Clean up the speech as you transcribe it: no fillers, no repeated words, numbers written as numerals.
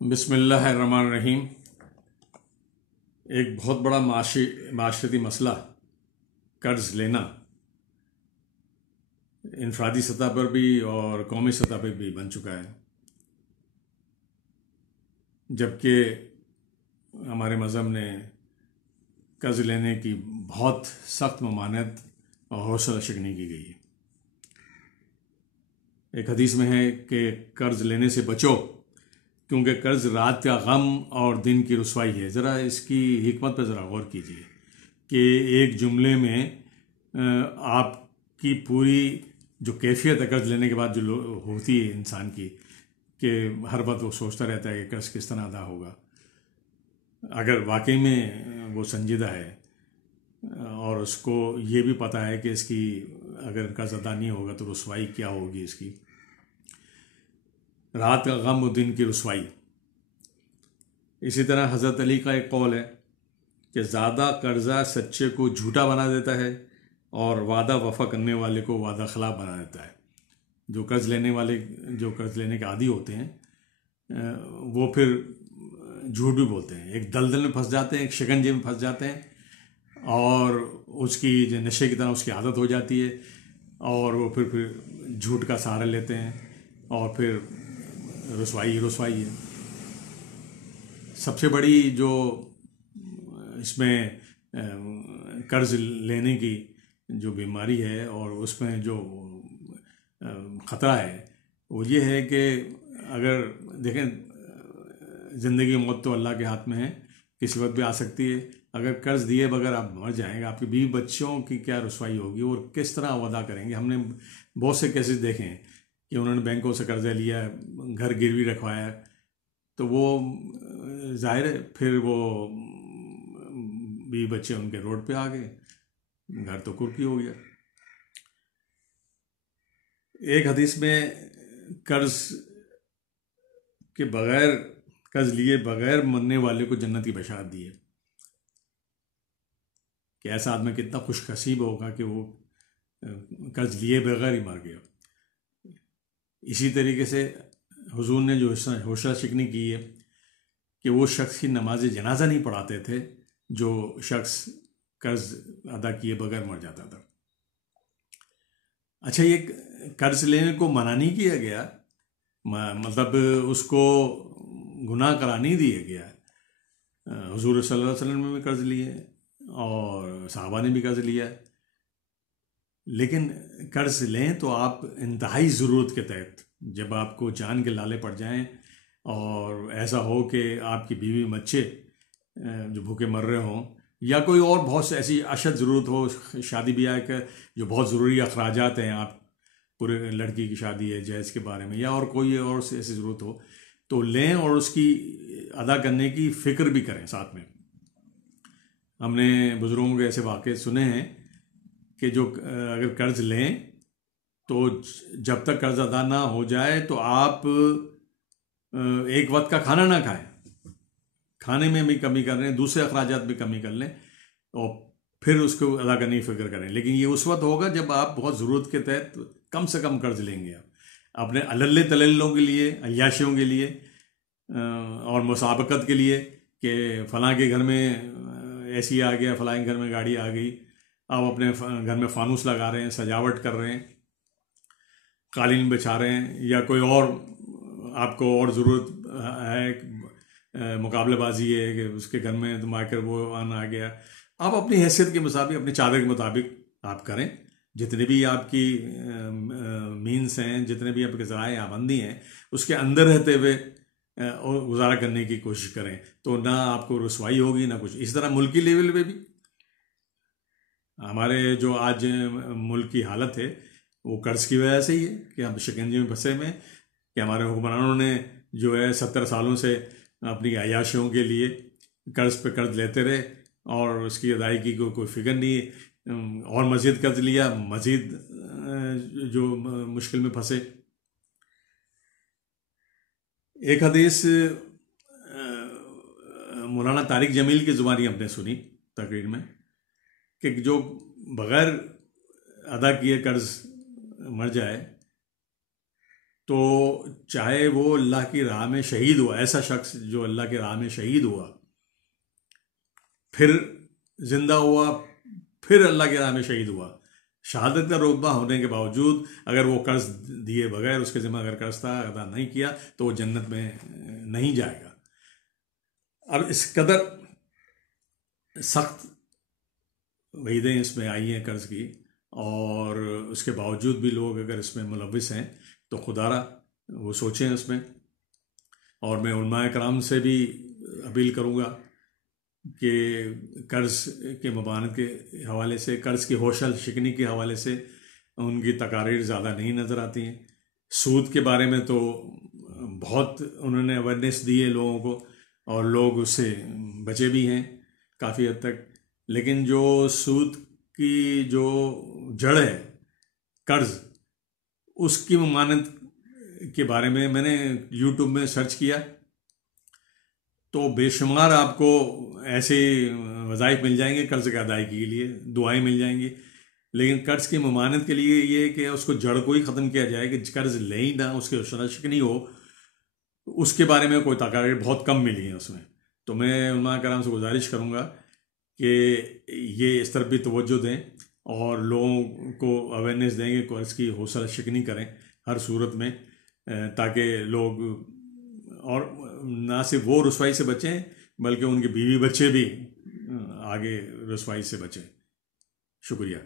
बिस्मिल्लाहिर्रहमानिर्रहीम। एक बहुत बड़ा माशरती मसला कर्ज लेना इनफरादी सतह पर भी और कौमी सतह पर भी बन चुका है, जबकि हमारे मज़हब ने कर्ज लेने की बहुत सख्त ममानत और हौसला शिकनी की गई है। एक हदीस में है कि कर्ज लेने से बचो, क्योंकि कर्ज रात का गम और दिन की रुसवाई है। ज़रा इसकी हिकमत पर ज़रा गौर कीजिए कि एक जुमले में आपकी पूरी जो कैफियत है कर्ज लेने के बाद जो होती है इंसान की, कि हर वक्त वो सोचता रहता है कि कर्ज किस तरह अदा होगा। अगर वाकई में वो संजीदा है और उसको ये भी पता है कि इसकी अगर कर्ज अदा नहीं होगा तो रुसवाई क्या होगी इसकी, रात का गम और दिन की रुसवाई। इसी तरह हज़रत अली का एक कौल है कि ज़्यादा कर्जा सच्चे को झूठा बना देता है और वादा वफा करने वाले को वादा खिलाफ बना देता है। जो कर्ज लेने के आदी होते हैं वो फिर झूठ भी बोलते हैं, एक दलदल में फंस जाते हैं, एक शिकंजे में फंस जाते हैं और उसकी जो नशे की तरह उसकी आदत हो जाती है और वो फिर झूठ का सहारा लेते हैं और फिर रुसवाई है। सबसे बड़ी जो इसमें कर्ज लेने की जो बीमारी है और उसमें जो ख़तरा है वो ये है कि अगर देखें, ज़िंदगी मौत तो अल्लाह के हाथ में है, किसी वक्त भी आ सकती है। अगर कर्ज दिए बगैर आप मर जाएंगे, आपके बीवी बच्चों की क्या रुसवाई होगी और किस तरह वो अदा करेंगे। हमने बहुत से केसेस देखे हैं कि उन्होंने बैंकों से कर्जा लिया, घर गिरवी रखवाया, तो वो जाहिर है फिर वो बीवी बच्चे उनके रोड पे आ गए, घर तो कुर्की हो गया। एक हदीस में कर्ज के बगैर, कर्ज लिए बगैर मरने वाले को जन्नत की बशारत दी है कि ऐसा आदमी कितना खुशनसीब होगा कि वो कर्ज लिए बगैर ही मर गया। इसी तरीके से हुजूर ने जो हौसला शिकनी की है कि वो शख्स की नमाज जनाजा नहीं पढ़ाते थे जो शख्स कर्ज अदा किए बगैर मर जाता था। अच्छा, ये कर्ज लेने को मना नहीं किया गया, मतलब उसको गुनाह करार नहीं दिया गया। हुजूर सल्लल्लाहु अलैहि वसल्लम ने भी कर्ज लिए और सहाबा ने भी कर्ज लिया, लेकिन कर्ज लें तो आप इंतहाई ज़रूरत के तहत, जब आपको जान के लाले पड़ जाएं और ऐसा हो कि आपकी बीवी बच्चे जो भूखे मर रहे हों, या कोई और बहुत ऐसी अशद ज़रूरत हो, शादी ब्याह का जो बहुत ज़रूरी अखराजात हैं, आप पूरे लड़की की शादी है जहेज़ के बारे में, या और कोई और ऐसी ज़रूरत हो तो लें और उसकी अदा करने की फ़िक्र भी करें साथ में। हमने बुज़ुर्गों के ऐसे वाक़े सुने हैं कि जो अगर कर्ज लें तो जब तक कर्ज अदा ना हो जाए तो आप एक वक्त का खाना ना खाएं, खाने में भी कमी कर लें, दूसरे अखराजात भी कमी कर लें और फिर उसको अदा करने की फिक्र करें। लेकिन ये उस वक्त होगा जब आप बहुत ज़रूरत के तहत कम से कम कर्ज लेंगे, आप अपने अल्ले तलल्लों के लिए, अय्याशियों के लिए और मुसाबकत के लिए कि फ़लाँ के घर में एसी आ गया, फ़लाँ के घर में गाड़ी आ गई, आप अपने घर में फानूस लगा रहे हैं, सजावट कर रहे हैं, कालीन बिछा रहे हैं, या कोई और आपको और ज़रूरत है, मुकाबलेबाजी है कि उसके घर में तो माइक्रोवेव आ गया। आप अपनी हैसियत के मुताबिक, अपनी चादर के मुताबिक आप करें। जितने भी आपकी मीन्स हैं, जितने भी आपके ज़राए आमदनी हैं, उसके अंदर रहते हुए और गुजारा करने की कोशिश करें, तो ना आपको रुसवाई होगी ना कुछ। इस तरह मुल्की लेवल पे भी हमारे जो आज मुल्क की हालत है वो कर्ज की वजह से ही है कि हम शिकंजे में फंसे में, कि हमारे हुक्मरानों ने जो है 70 सालों से अपनी अय्याशियों के लिए कर्ज पे कर्ज लेते रहे और उसकी अदायगी को कोई फिक्र नहीं, और मज़ीद कर्ज लिया, मज़ीद जो मुश्किल में फंसे। एक हदीस मौलाना तारिक जमील की ज़ुबानी हमने सुनी तकरीर में कि जो बग़ैर अदा किए कर्ज मर जाए तो चाहे वो अल्लाह की राह में शहीद हुआ, ऐसा शख्स जो अल्लाह की राह में शहीद हुआ, फिर जिंदा हुआ, फिर अल्लाह की राह में शहीद हुआ, शहादत का रुतबा होने के बावजूद अगर वो कर्ज दिए बगैर, उसके ज़िम्मा अगर कर्ज था अदा नहीं किया, तो वो जन्नत में नहीं जाएगा। अब इस कदर सख्त वईदें इसमें आई हैं कर्ज की, और उसके बावजूद भी लोग अगर इसमें मुलविस हैं तो खुदारा वो सोचें इसमें। और मैं उलमाए कराम से भी अपील करूँगा कि कर्ज के मबानत के हवाले से, कर्ज की होशल शिकनी के हवाले से उनकी तकारीर ज़्यादा नहीं नज़र आती हैं। सूद के बारे में तो बहुत उन्होंने अवेयरनेस दी है लोगों को, और लोग उससे बचे भी हैं काफ़ी हद तक। लेकिन जो सूद की जो जड़ है कर्ज, उसकी ममानत के बारे में मैंने यूट्यूब में सर्च किया तो बेशुमार आपको ऐसे वज़ाइफ मिल जाएंगे कर्ज की अदायगी के लिए, दुआएं मिल जाएंगी। लेकिन कर्ज की ममानत के लिए ये कि उसको जड़ को ही ख़त्म किया जाए, कि कर्ज ले ही ना, उसके शक नहीं हो, उसके बारे में कोई तकारीर बहुत कम मिली है उसमें। तो मैं उलमा कराम से गुजारिश करूँगा कि ये इस तरफ भी तवज्जो दें और लोगों को अवेयरनेस दें कि कर्ज की हौसला शिकनी करें हर सूरत में, ताकि लोग और ना सिर्फ वो रुसवाई से बचें बल्कि उनके बीवी बच्चे भी आगे रुसवाई से बचें। शुक्रिया।